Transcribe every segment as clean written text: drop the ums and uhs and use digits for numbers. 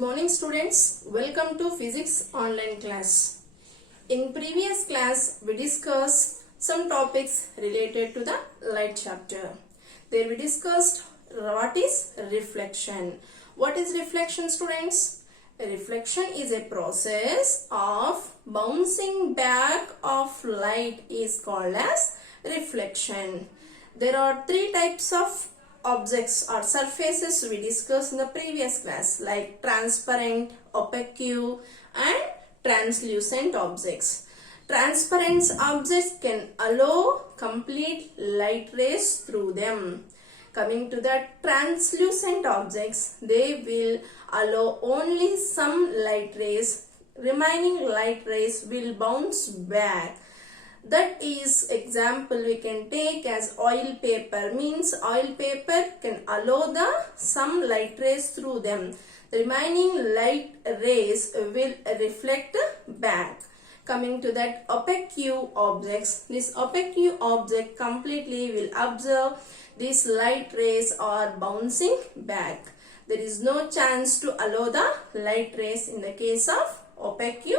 Good morning students. Welcome to physics online class. In previous class we discussed some topics related to the light chapter. There we discussed what is reflection. What is reflection students? Reflection is a process of bouncing back of light is called as reflection. There are three types of objects or surfaces we discussed in the previous class, like transparent, opaque, and translucent objects. Transparent objects can allow complete light rays through them. Coming to the translucent objects, they will allow only some light rays. Remaining light rays will bounce back. That is example we can take as oil paper. Means oil paper can allow the some light rays through them. The remaining light rays will reflect back. Coming to that opaque objects, this opaque object completely will observe these light rays are bouncing back. There is no chance to allow the light rays in the case of opaque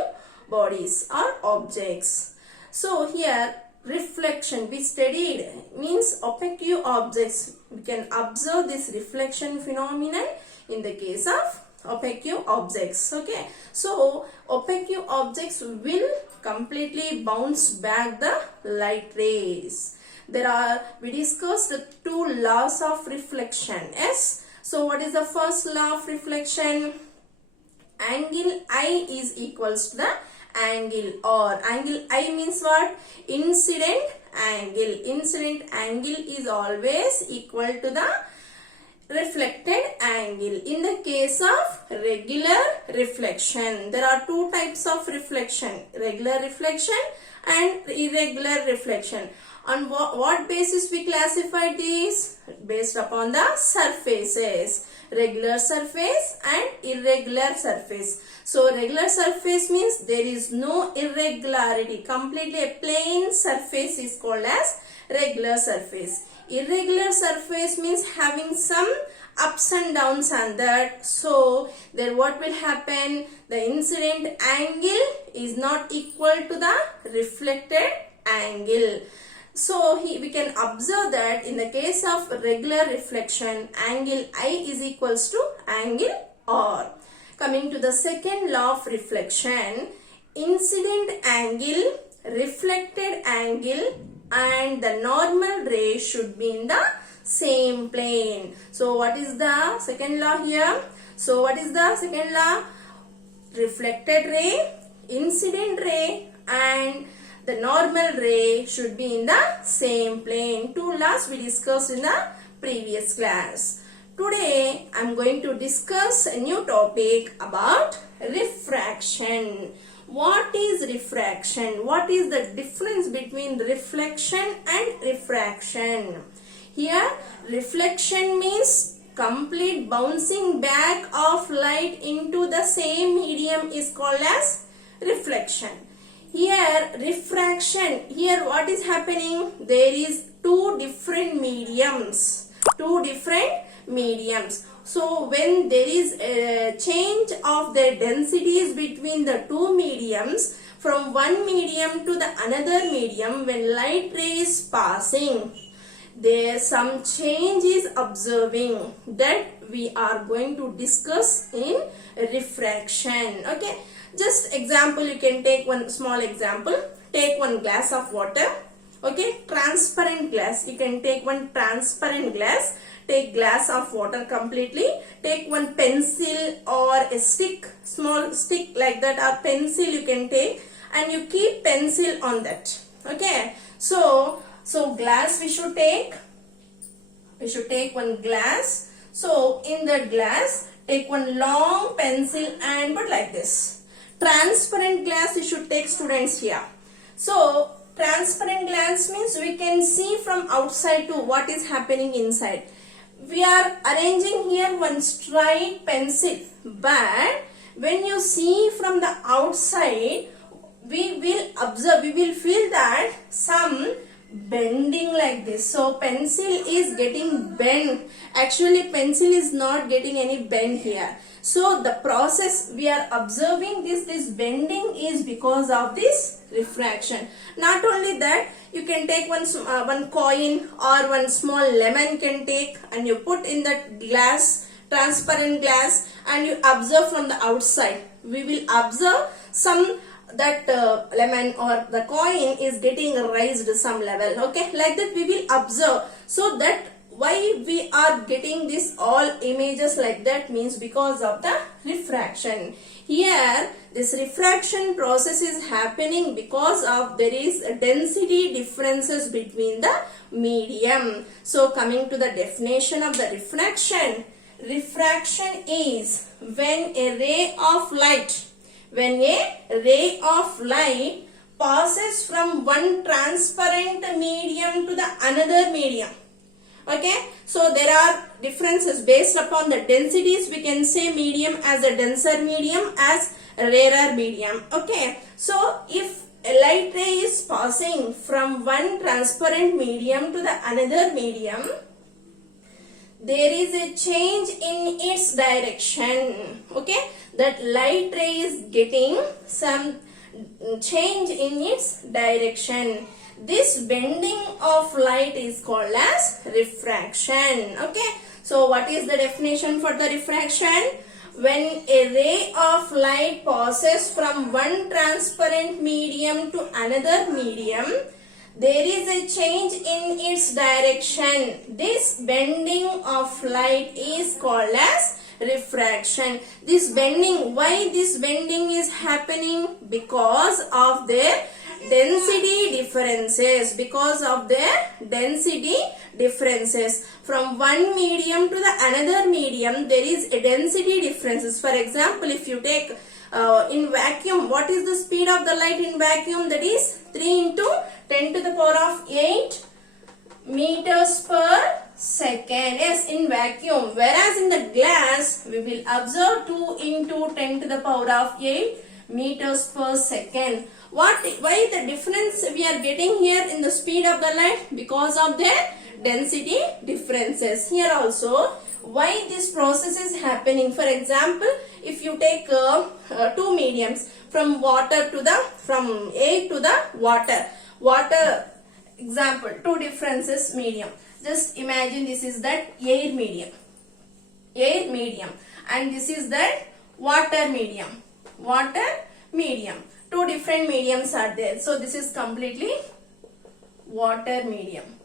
bodies or objects. So here reflection we studied means opaque objects. We can observe this reflection phenomenon in the case of opaque objects. Okay. So opaque objects will completely bounce back the light rays. We discussed the two laws of reflection. Yes. So what is the first law of reflection? Angle I is equals to the angle or angle I means what? Incident angle. Incident angle is always equal to the reflected angle. In the case of regular reflection, there are two types of reflection, regular reflection and irregular reflection. On what basis we classify these? Based upon the surfaces, regular surface and irregular surface. So regular surface means there is no irregularity, completely a plain surface is called as regular surface. Irregular surface means having some ups and downs on that. So then what will happen? The incident angle is not equal to the reflected angle. So we can observe that in the case of regular reflection, angle I is equals to angle R. Coming to the second law of reflection, incident angle, reflected angle and the normal ray should be in the same plane. So what is the second law here? So what is the second law? Reflected ray, incident ray and the normal ray should be in the same plane. Two laws we discussed in the previous class. Today I am going to discuss a new topic about refraction. What is refraction? What is the difference between reflection and refraction? Here reflection means complete bouncing back of light into the same medium is called as reflection. Here refraction, here what is happening? There is two different mediums. So when there is a change of the densities between the two mediums, from one medium to the another medium, when light ray is passing, there some change is observing, that we are going to discuss in refraction. Okay. Just example, you can take one small example. Take one glass of water. Okay, transparent glass. You can take one transparent glass. Take glass of water completely. Take one pencil or a stick, small stick like that, or pencil you can take, and you keep pencil on that. Okay. So glass we should take. We should take one glass. So in the glass, take one long pencil and put like this. Transparent glass you should take students here. So transparent glass means we can see from outside to what is happening inside. We are arranging here one straight pencil, but when you see from the outside, we will observe, we will feel that some bending like this. So pencil is getting bent. Actually pencil is not getting any bend here. So the process we are observing this bending is because of this refraction. Not only that, you can take one coin or one small lemon can take and you put in that glass, transparent glass, and you observe from the outside. We will observe some that lemon or the coin is getting raised some level. Okay, like that we will observe. So that why we are getting this all images like that means because of the refraction. Here this refraction process is happening because of there is density differences between the medium. So coming to the definition of the refraction. Refraction is when a ray of light passes from one transparent medium to the another medium. Okay, so there are differences based upon the densities. We can say medium as a denser medium, as a rarer medium. Okay, so if a light ray is passing from one transparent medium to the another medium, there is a change in its direction. Okay, that light ray is getting some change in its direction. This bending of light is called as refraction. Okay, so what is the definition for the refraction? When a ray of light passes from one transparent medium to another medium, there is a change in its direction. This bending of light is called as refraction. This bending, why this bending is happening? Because of their density differences. Because of their density differences. From one medium to the another medium, there is a density differences. For example, if you take in vacuum, what is the speed of the light in vacuum? That is 3 into 10 to the power of 8 meters per second. Yes, in vacuum. Whereas in the glass, we will observe 2 into 10 to the power of 8 meters per second. Why the difference we are getting here in the speed of the light? Because of their density differences. Here also, why this process is happening? For example, if you take two mediums from air to the water, example, two differences medium. Just imagine this is that air medium, and this is that water medium. Two different mediums are there. So this is completely water medium.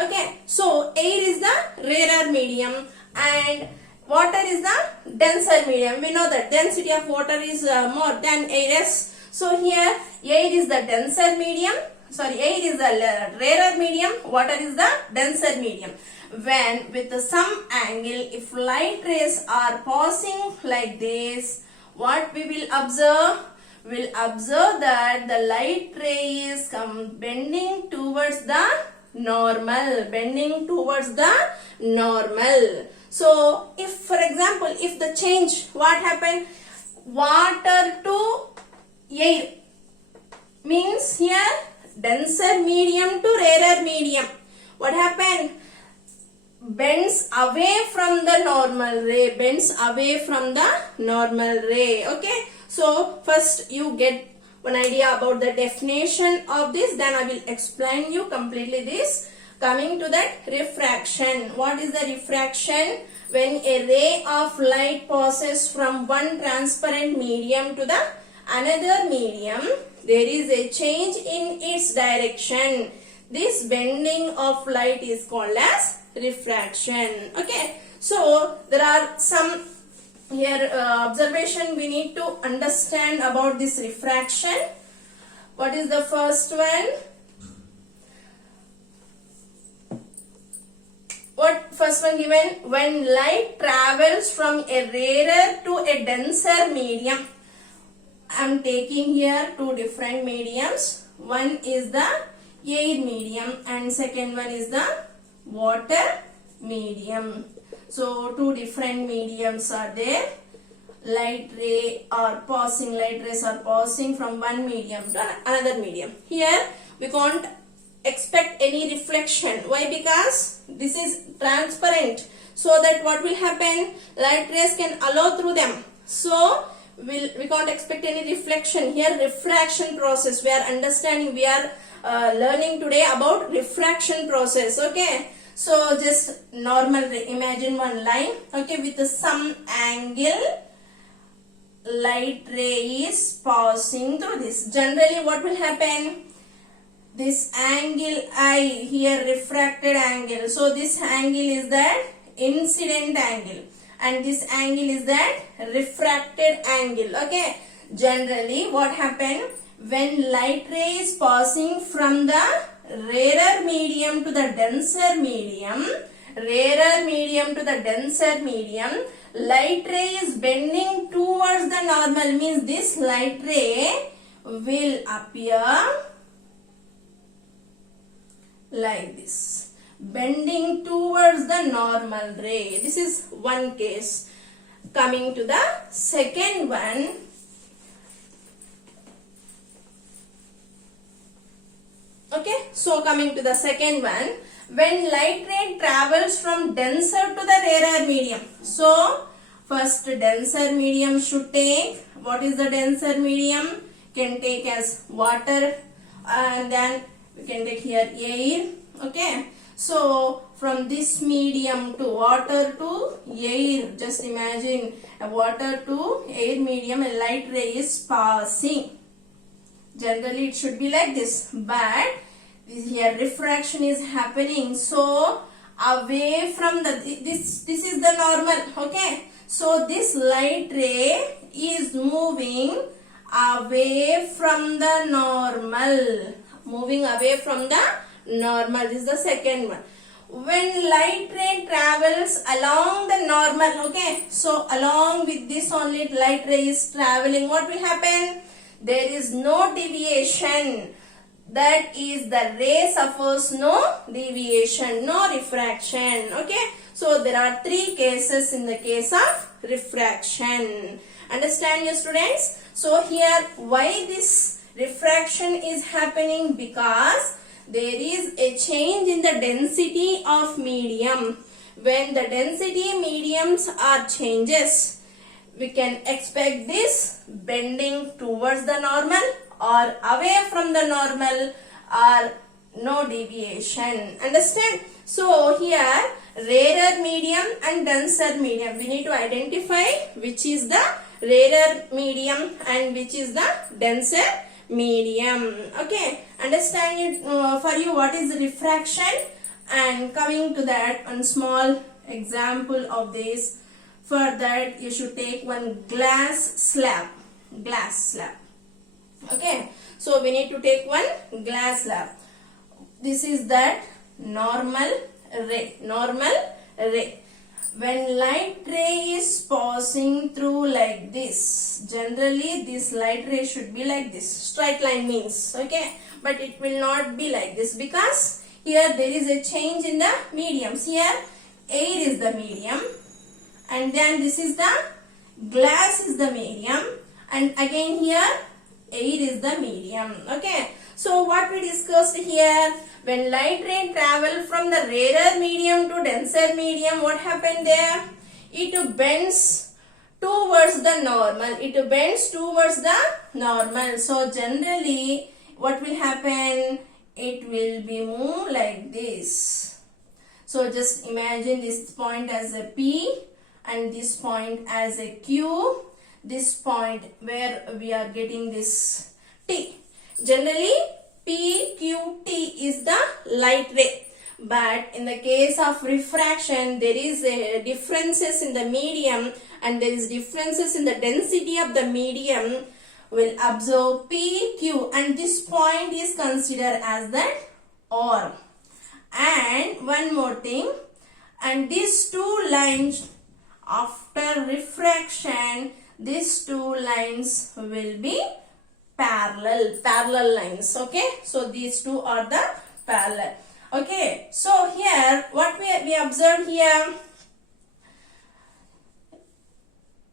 Okay, so air is the rarer medium and water is the denser medium. We know that density of water is more than air. So here air is the denser medium. Air is the rarer medium. Water is the denser medium. When with some angle, if light rays are passing like this, what we will observe? We'll observe that the light ray is bending towards the normal. So, if for example, if the change, what happened? Water to air means here denser medium to rarer medium. What happened? Bends away from the normal ray. Okay, so first you get one idea about the definition of this, then I will explain you completely this. Coming to that refraction. What is the refraction? When a ray of light passes from one transparent medium to the another medium, there is a change in its direction. This bending of light is called as refraction. Okay, so there are some here observation we need to understand about this refraction. What is the first one? What first one given? When light travels from a rarer to a denser medium. I am taking here two different mediums. One is the air medium and second one is the water medium. So two different mediums are there. Light rays are passing from one medium to another medium. Here we can't expect any reflection. Why? Because this is transparent. so that what will happen, light rays can allow through them, so we can't expect any reflection. Here refraction process we are understanding, we are learning today about refraction process. Okay, so just normal ray, imagine one line, okay, with some angle light ray is passing through this. Generally what will happen, this angle I here, refracted angle, so this angle is that incident angle and this angle is that refracted angle. Okay, generally what happen, when light ray is passing from the rarer medium to the denser medium, light ray is bending towards the normal, means this light ray will appear like this, bending towards the normal ray. This is one case. Coming to the second one, okay, so coming to the second one, when light ray travels from denser to the rarer medium. So first denser medium should take, what is the denser medium? Can take as water, and then we can take here air. Okay, so from this medium to water to air, just imagine a water to air medium, a light ray is passing. Generally it should be like this, but here refraction is happening, so away from the this is the normal. Okay, so this light ray is moving away from the normal, this is the second one. When light ray travels along the normal, okay, so along with this only light ray is traveling, what will happen, there is no deviation, that is the ray suffers no deviation, no refraction. Okay, so there are three cases in the case of refraction. Understand you students? So here why this refraction is happening, because there is a change in the density of medium. When the density mediums are changes, we can expect this bending towards the normal or away from the normal or no deviation. Understand? So here rarer medium and denser medium, we need to identify which is the rarer medium and which is the denser medium. Okay, understand it for you what is refraction, and coming to that one small example of this. For that you should take one glass slab. Okay, so we need to take one glass slab. This is that normal ray. When light ray is passing through like this, generally this light ray should be like this, straight line means, okay, but it will not be like this, because here there is a change in the mediums. Here air is the medium, and then this is the glass is the medium, and again here air is the medium. Okay, so what we discussed here, when light ray travel from the rarer medium to denser medium, what happened there? It bends towards the normal. So generally what will happen? It will be moved like this. So just imagine this point as a P and this point as a Q. This point where we are getting this T. Generally PQT is the light ray, but in the case of refraction there is a differences in the medium and there is differences in the density of the medium. Will observe PQ, and this point is considered as that R. And one more thing, and these two lines after refraction, these two lines will be parallel lines. Okay, so these two are the parallel. Okay, so here what we observed here,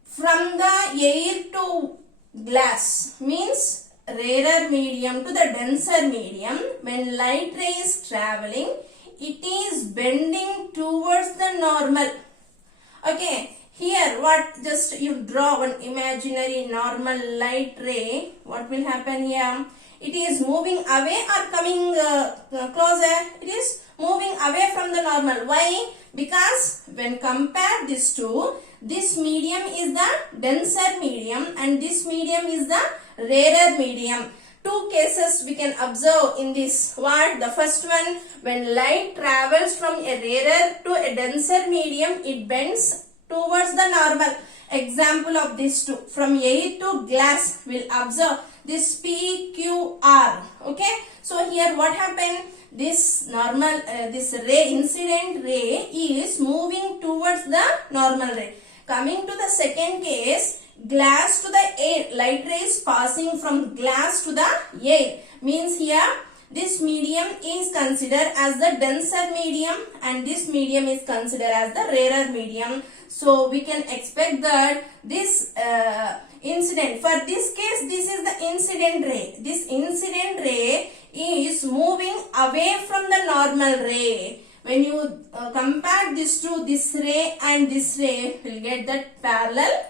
from the air to glass means rarer medium to the denser medium. When light ray is traveling, it is bending towards the normal. Okay, here what, just you draw one imaginary normal light ray. What will happen here? It is moving away or coming closer? It is moving away from the normal. Why? Because when compare these two, this medium is the denser medium and this medium is the rarer medium. Two cases we can observe in this. What? The first one, when light travels from a rarer to a denser medium, it bends towards the normal. Example of these two. From air to glass, we'll observe this PQR. Okay. So here what happened? This normal, this ray, incident ray is moving towards the normal ray. Coming to the second case, glass to the air. Light ray is passing from glass to the air. Means here, this medium is considered as the denser medium and this medium is considered as the rarer medium. So we can expect that this incident, for this case, this is the incident ray. This incident ray is moving away from the normal ray. When you compare this to this ray and this ray, you will get that parallel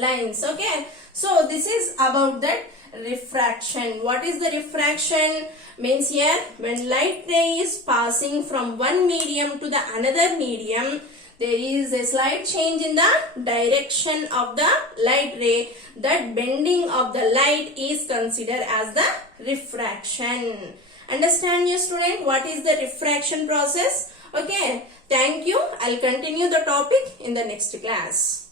lines. Okay. So this is about that refraction. What is the refraction? Means here, when light ray is passing from one medium to the another medium, there is a slight change in the direction of the light ray. That bending of the light is considered as the refraction. Understand, you student, what is the refraction process? Okay, thank you. I'll continue the topic in the next class.